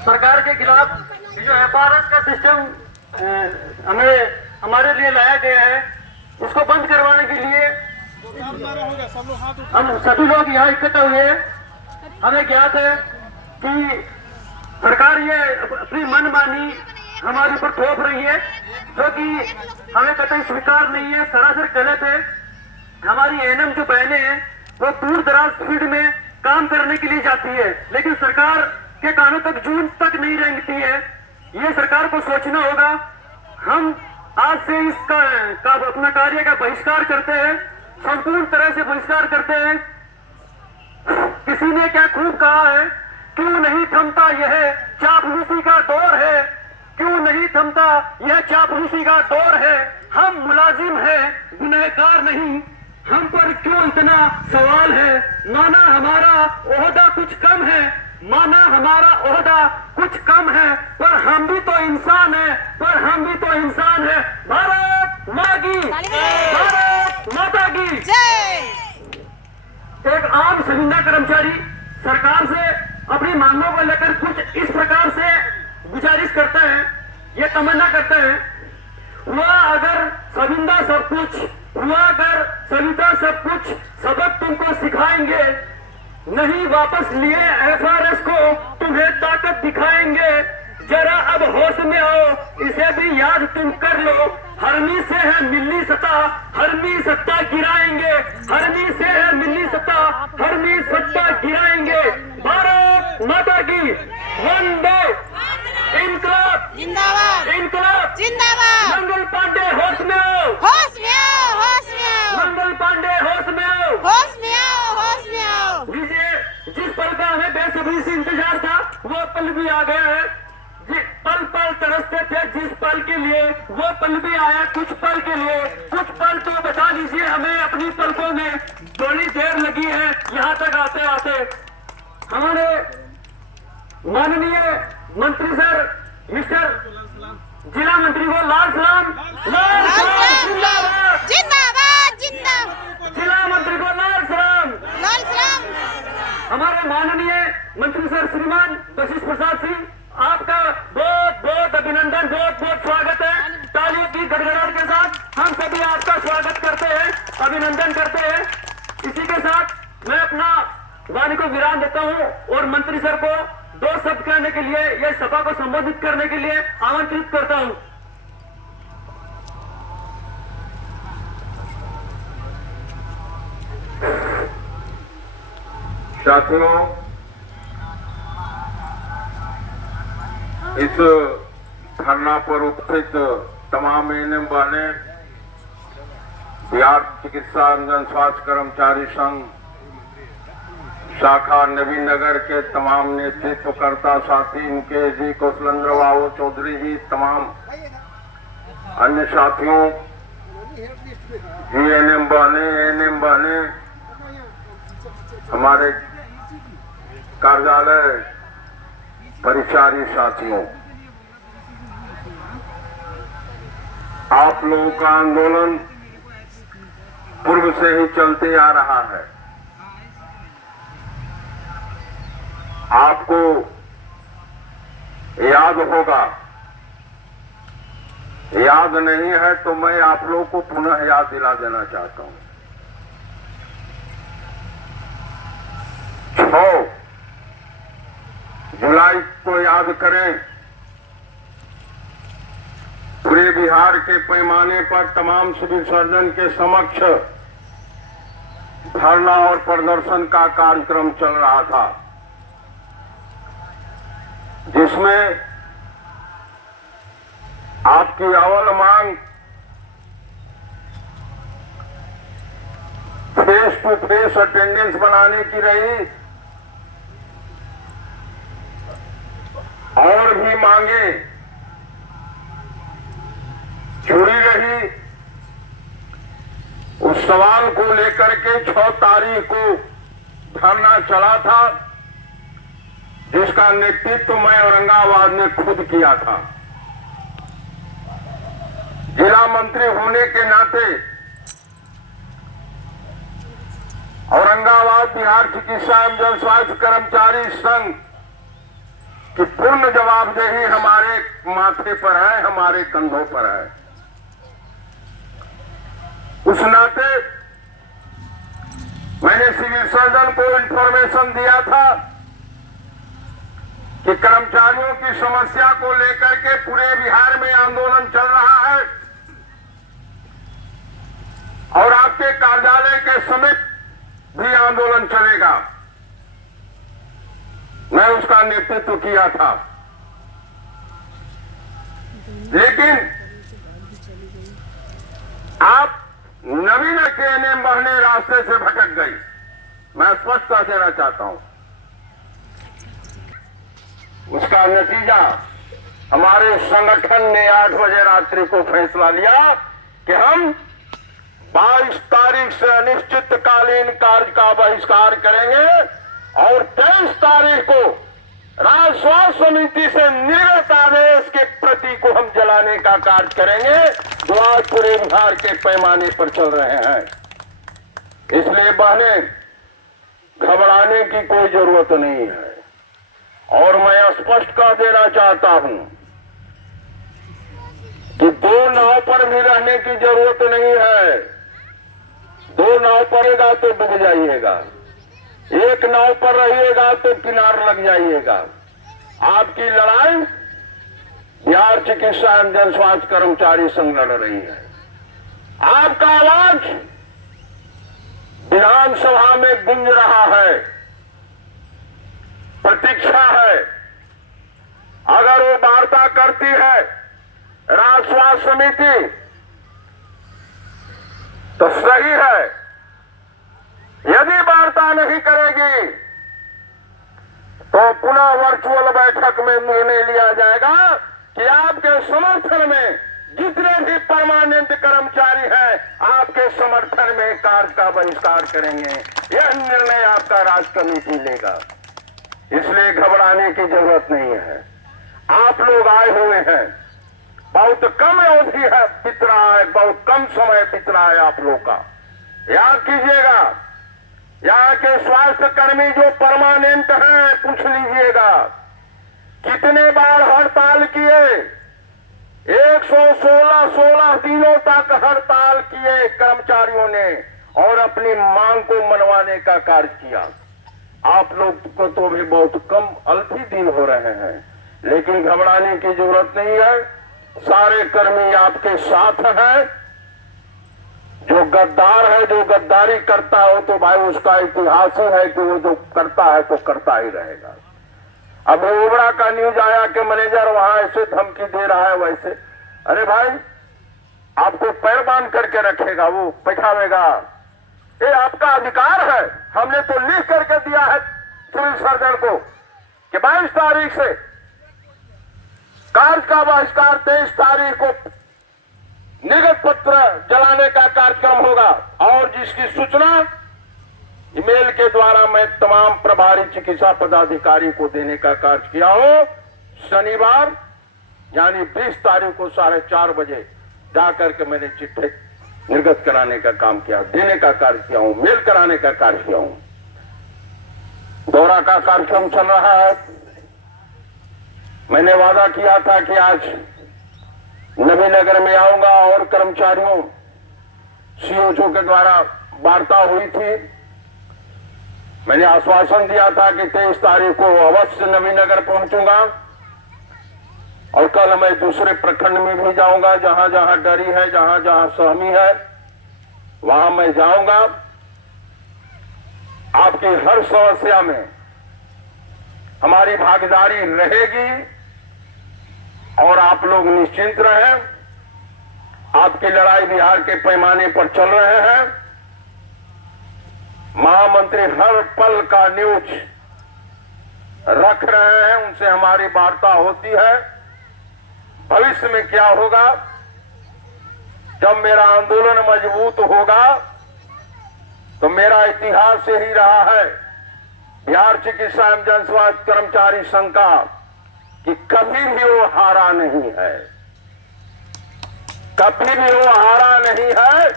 सरकार के खिलाफ जो FRS का सिस्टम हमारे लिए लाया गया है, उसको बंद करवाने के लिए हम सभी लोग यहाँ इकट्ठा हुए हैं। हमें ज्ञात है कि सरकार ये अपनी मनमानी हमारे ऊपर थोप रही है, जो कि हमें कतई स्वीकार नहीं है, सरासर गलत है। हमारी एएनएम जो बहनें हैं वो दूर दराज फील्ड में काम करने के लिए जाती है, लेकिन सरकार के कानों तक जून तक नहीं रेंगती है। ये सरकार को सोचना होगा। हम आज से इसका अपना कार्य का बहिष्कार करते हैं, संपूर्ण तरह से बहिष्कार करते हैं। किसी ने क्या खूब कहा है, क्यों नहीं थमता यह चापलूसी का दौर है, क्यों नहीं थमता यह चापलूसी का दौर है। हम मुलाजिम हैं, गुनहगार नहीं, हम पर क्यों इतना सवाल है। माना हमारा ओहदा कुछ कम है, माना हमारा ओहदा कुछ कम है, पर हम भी तो इंसान है, पर हम भी तो इंसान है। भारत माँ की, भारत माता की जय। एक आम सविंदा कर्मचारी सरकार से अपनी मांगों को लेकर कुछ इस प्रकार से गुजारिश करता है, ये तमन्ना करता है, हुआ अगर सविंदा सब कुछ, हुआ अगर सविता सब कुछ, सबक तुमको सिखाएंगे, नहीं वापस लिए FRS को तुम्हें ताकत दिखाएंगे। जरा अब होश में आओ, इसे भी याद तुम कर लो, हरमी से है मिली सत्ता, हरमी सत्ता गिराएंगे, हरमी से है मिली सत्ता, हरमी सत्ता गिराएंगे। भारत माता की वंदे, इनकलाब जिंदाबाद, इनकलाब जिंदाबाद। मंगल पांडे होश में आओ, होश में आओ, होश में आओ, मंगल पांडे होश में आओ, होश में आओ, होश में आओ। जिस पल का हमें बेसब्री से इंतजार था वो पल भी आ गया है। पल पल तरसते थे जिस पल के लिए, वो पल भी आया कुछ पल के लिए। कुछ पल तो बता दीजिए हमें, अपनी पलकों में बड़ी देर लगी है यहाँ तक आते आते। हमारे माननीय मंत्री सर, मिस्टर जिला मंत्री को लाल सलाम, लाल सलाम, जिंदाबाद, जिंदाबाद, जिंदाबाद। जिला मंत्री को लाल सलाम, लाल सलाम। हमारे माननीय मंत्री सर श्रीमान वशिष्ठ प्रसाद सिंह, आपका बहुत बहुत अभिनंदन, बहुत बहुत स्वागत है। तालियों की गड़गड़ाहट के साथ हम सभी आपका स्वागत करते हैं, अभिनंदन करते हैं। इसी के साथ मैं अपना वाणी को विराम देता हूं और मंत्री सर को दो शब्द कहने के लिए, यह सभा को संबोधित करने के लिए आमंत्रित करता हूं। साथियों, इस धरना पर उपस्थित तमाम एएनएम वाले, बिहार चिकित्सा एवं स्वास्थ्य कर्मचारी संघ शाखा नवीन नगर के तमाम नेतृत्वकर्ता साथी, मुकेश जी, कौशलेंद्र बाबू चौधरी जी, तमाम अन्य साथियों, एएनएम बहने, हमारे कार्यालय परिचारी साथियों, आप लोगों का आंदोलन पूर्व से ही चलते आ रहा है। आपको याद होगा, याद नहीं है तो मैं आप लोगों को पुनः याद दिला देना चाहता हूं। 6 जुलाई को याद करें, पूरे बिहार के पैमाने पर तमाम सिविल सर्जन के समक्ष धरना और प्रदर्शन का कार्यक्रम चल रहा था, जिसमें आपकी अव्वल मांग फेस टू फेस अटेंडेंस बनाने की रही, और भी मांगे जुड़ी रही। उस सवाल को लेकर के 6 तारीख को धरना चला था, जिसका नेतृत्व मैं औरंगाबाद में खुद किया था। जिला मंत्री होने के नाते औरंगाबाद बिहार चिकित्सा एवं स्वास्थ्य कर्मचारी संघ कि पूर्ण जवाबदेही हमारे माथे पर है, हमारे कंधों पर है। उस नाते मैंने सिविल सर्जन को इंफॉर्मेशन दिया था कि कर्मचारियों की समस्या को लेकर के पूरे बिहार में आंदोलन चल रहा है और आपके कार्यालय के समीप भी आंदोलन चलेगा। मैं उसका नेतृत्व किया था, लेकिन आप नवीन के ने बढ़ने रास्ते से भटक गई। मैं स्पष्टता देना चाहता हूं, उसका नतीजा हमारे संगठन ने 8 बजे रात्रि को फैसला लिया कि हम 22 तारीख से अनिश्चितकालीन कार्य का बहिष्कार करेंगे और 23 तारीख को राज्य स्वास्थ्य समिति से निर्गत आदेश के प्रति को हम जलाने का कार्य करेंगे, जो आज पूरे बिहार के पैमाने पर चल रहे हैं। इसलिए बहने, घबराने की कोई जरूरत नहीं है और मैं स्पष्ट कर देना चाहता हूं कि 2 नाव पर भी रहने की जरूरत नहीं है। 2 नाव पड़ेगा तो डूब जाइएगा, एक नाव पर रहिएगा तो किनार लग जाइएगा। आपकी लड़ाई बिहार चिकित्सा एवं जन स्वास्थ्य कर्मचारी संघ लड़ रही है। आपका आवाज विधानसभा में गूंज रहा है, प्रतीक्षा है। अगर वो वार्ता करती है राज्य स्वास्थ्य समिति तो सही है, यदि वार्ता नहीं करेगी तो पुनः वर्चुअल बैठक में निर्णय लिया जाएगा कि आपके समर्थन में जितने भी परमानेंट कर्मचारी हैं आपके समर्थन में कार्य का बहिष्कार करेंगे। यह निर्णय आपका राज्य कमेटी लेगा, इसलिए घबराने की जरूरत नहीं है। आप लोग आए हुए हैं, बहुत कम अवधि है बीत रहा है, बहुत कम समय बीत रहा है आप लोग का। याद कीजिएगा, यहाँ के स्वास्थ्य कर्मी जो परमानेंट हैं, पूछ लीजिएगा कितने बार हड़ताल किए। 116 दिनों तक हड़ताल किए कर्मचारियों ने और अपनी मांग को मनवाने का कार्य किया। आप लोग को तो भी बहुत कम अल्प ही दिन हो रहे हैं, लेकिन घबराने की जरूरत नहीं है। सारे कर्मी आपके साथ हैं। जो गद्दार है, जो गद्दारी करता हो तो भाई उसका इतिहास ही है कि वो जो करता है तो करता ही रहेगा। अब ओबरा का न्यूज आया कि मैनेजर वहां ऐसे धमकी दे रहा है वैसे। अरे भाई, आपको पैर बांध करके रखेगा, वो बैठावेगा, ये आपका अधिकार है। हमने तो लिख करके दिया है सिविल सर्जन को कि 22 तारीख से कार्य का बहिष्कार, 23 तारीख को निर्गत पत्र जलाने का कार्यक्रम होगा और जिसकी सूचना ईमेल के द्वारा मैं तमाम प्रभारी चिकित्सा पदाधिकारी को देने का कार्य किया हूं। शनिवार यानी 20 तारीख को 4:30 बजे जाकर के मैंने चिट्ठी निर्गत कराने का काम किया, देने का कार्य किया हूं, मेल कराने का कार्य किया हूं। दौरा का कार्यक्रम चल रहा है। मैंने वादा किया था कि आज नवीनगर में आऊंगा और कर्मचारियों सीओचओ के द्वारा वार्ता हुई थी। मैंने आश्वासन दिया था कि 23 तारीख को अवश्य नवीनगर पहुंचूंगा और कल मैं दूसरे प्रखंड में भी जाऊंगा, जहां जहां डरी है, जहां जहां सहमी है, वहां मैं जाऊंगा। आपकी हर समस्या में हमारी भागीदारी रहेगी और आप लोग निश्चिंत रहें। आपकी लड़ाई बिहार के पैमाने पर चल रहे हैं। महामंत्री हर पल का न्यूज रख रहे हैं, उनसे हमारी वार्ता होती है। भविष्य में क्या होगा, जब मेरा आंदोलन मजबूत होगा तो मेरा इतिहास यही रहा है बिहार चिकित्सा एवं जन स्वास्थ्य कर्मचारी संघ का कि कभी भी वो हारा नहीं है, कभी भी वो हारा नहीं है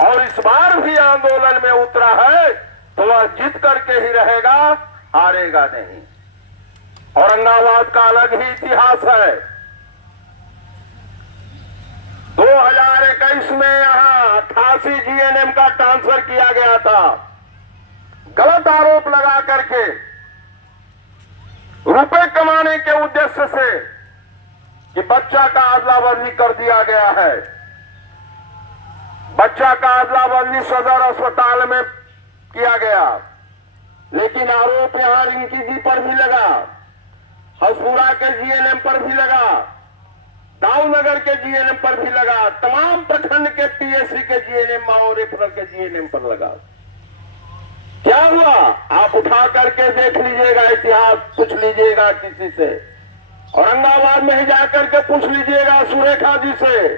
और इस बार भी आंदोलन में उतरा है तो वह जीत करके ही रहेगा, हारेगा नहीं। औरंगाबाद का अलग ही इतिहास है। 2021 में यहां 88 जीएनएम का ट्रांसफर किया गया था, गलत आरोप लगा करके रुपए कमाने के उद्देश्य से कि बच्चा का अदला बदली कर दिया गया है। बच्चा का अदला बदली सदर अस्पताल में किया गया, लेकिन आरोप यहां रिंकी जी पर भी लगा, हसपुरा के जीएनएम पर भी लगा, दाऊनगर के जीएनएम पर भी लगा, तमाम प्रखंड के पीएससी के जीएनएम और रेफरल के जीएनएम पर लगा। क्या हुआ? आप उठा करके देख लीजिएगा, इतिहास पूछ लीजिएगा किसी से, औरंगाबाद में ही जाकर के पूछ लीजिएगा सुरेखा जी से,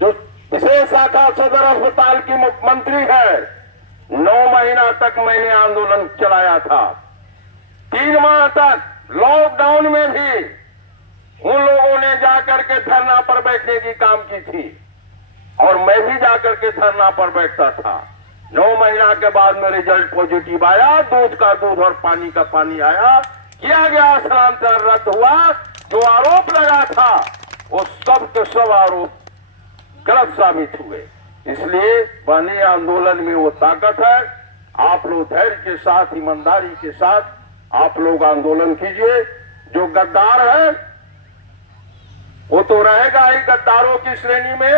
जो विशेष शाखा सदर अस्पताल की मंत्री है। 9 महीना तक मैंने आंदोलन चलाया था, 3 माह तक लॉकडाउन में भी उन लोगों ने जाकर के धरना पर बैठने की काम की थी और मैं भी जाकर के धरना पर बैठता था। 9 महीना के बाद में रिजल्ट पॉजिटिव आया, दूध का दूध और पानी का पानी आया, किया गया स्थानांतरण रद्द हुआ। जो आरोप लगा था वो सब के सब आरोप गलत साबित हुए। इसलिए बने आंदोलन में वो ताकत है। आप लोग धैर्य के साथ, ईमानदारी के साथ आप लोग आंदोलन कीजिए। जो गद्दार है वो तो रहेगा ही गद्दारों की श्रेणी में,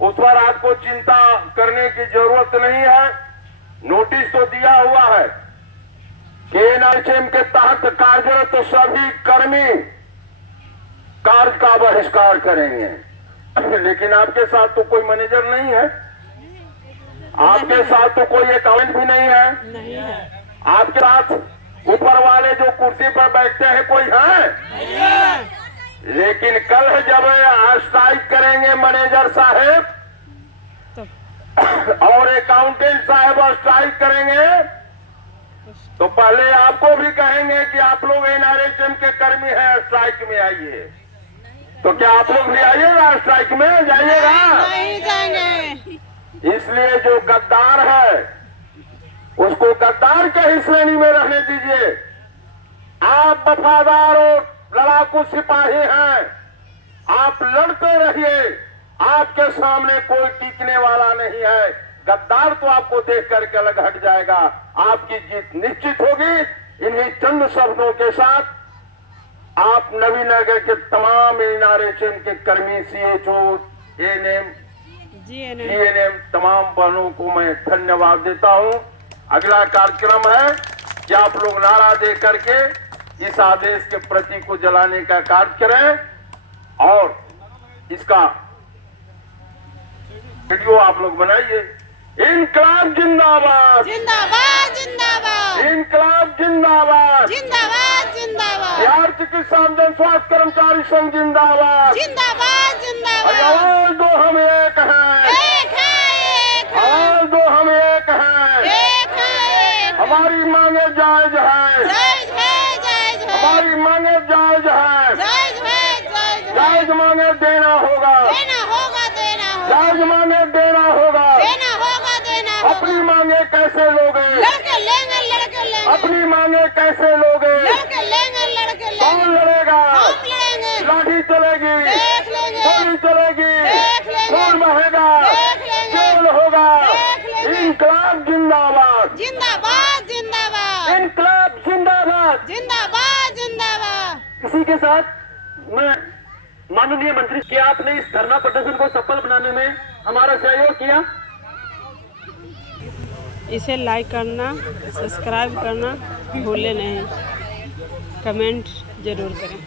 उस पर आपको चिंता करने की जरूरत नहीं है। नोटिस तो दिया हुआ है कि एनआरएचएम के तहत कार्यरत तो सभी कर्मी कार्य का बहिष्कार करेंगे, लेकिन आपके साथ तो कोई मैनेजर नहीं है, आपके साथ तो कोई अकाउंट भी नहीं है, आपके साथ ऊपर वाले जो कुर्सी पर बैठते हैं कोई है? लेकिन कल जब स्ट्राइक करेंगे मैनेजर साहब और अकाउंटेंट साहब स्ट्राइक करेंगे तो पहले आपको भी कहेंगे कि आप लोग एनआरएचएम के कर्मी हैं, स्ट्राइक में आइए। तो क्या आप लोग भी आइएगा स्ट्राइक में? जाइएगा? नहीं जाएंगे। इसलिए जो गद्दार है उसको गद्दार के ही श्रेणी में रहने दीजिए। आप वफादार और लड़ाकू सिपाही हैं, आप लड़ते रहिए, आपके सामने कोई टिकने वाला नहीं है। गद्दार तो आपको देख करके अलग हट जाएगा, आपकी जीत निश्चित होगी। इन्हीं चंद शब्दों के साथ आप नवीनगर के तमाम एनआरएचएम के कर्मी, सीएचओ, एएनएम, जीएनएम तमाम बहनों को मैं धन्यवाद देता हूं। अगला कार्यक्रम है कि आप लोग नारा दे करके इस आदेश के प्रति को जलाने का कार्य करें और इसका वीडियो आप लोग बनाइए। इनकलाब जिंदाबाद, जिंदाबाद जिंदाबाद, इनकलाब जिंदाबाद, जिंदाबाद जिंदाबाद, बिहार चिकित्सा जन स्वास्थ्य कर्मचारी संघ जिंदाबाद, जिंदाबाद जिंदाबाद। आवाज दो हम एक हैं, एक है, एक है, आवाज दो हम एक हैं, एक है, एक। हमारी मांगे जायज है, जायज है, जायज है, हमारी मांगे जायज है, जायज है, जायज है। जायज मांगे देना होगा, देना होगा, देना होगा, जायज मांगे देना होगा। देना होगा, देना होगा। अपनी मांगे कैसे लोगे? लड़के लेंगे, लड़के लेंगे, अपनी मांगे कैसे लोगे? लड़के लेंगे, लड़के कौन लेंगे। लड़ेगा? हम लड़ेंगे, लाठी चलेगी, देख लेंगे, गोली चलेगी, देख लेंगे, खून बहेगा, देख लेंगे, जेल होगा। देख लेंगे। इनकलाब जिंदाबाद, जिंदाबाद जिंदाबाद, इनकलाब जिंदाबाद। जिंदाबाद जिंदाबाद। इसी के साथ मैं माननीय मंत्री कि आपने इस धरना प्रदर्शन को सफल बनाने में हमारा सहयोग किया। इसे लाइक करना, सब्सक्राइब करना भूलें नहीं, कमेंट जरूर करें।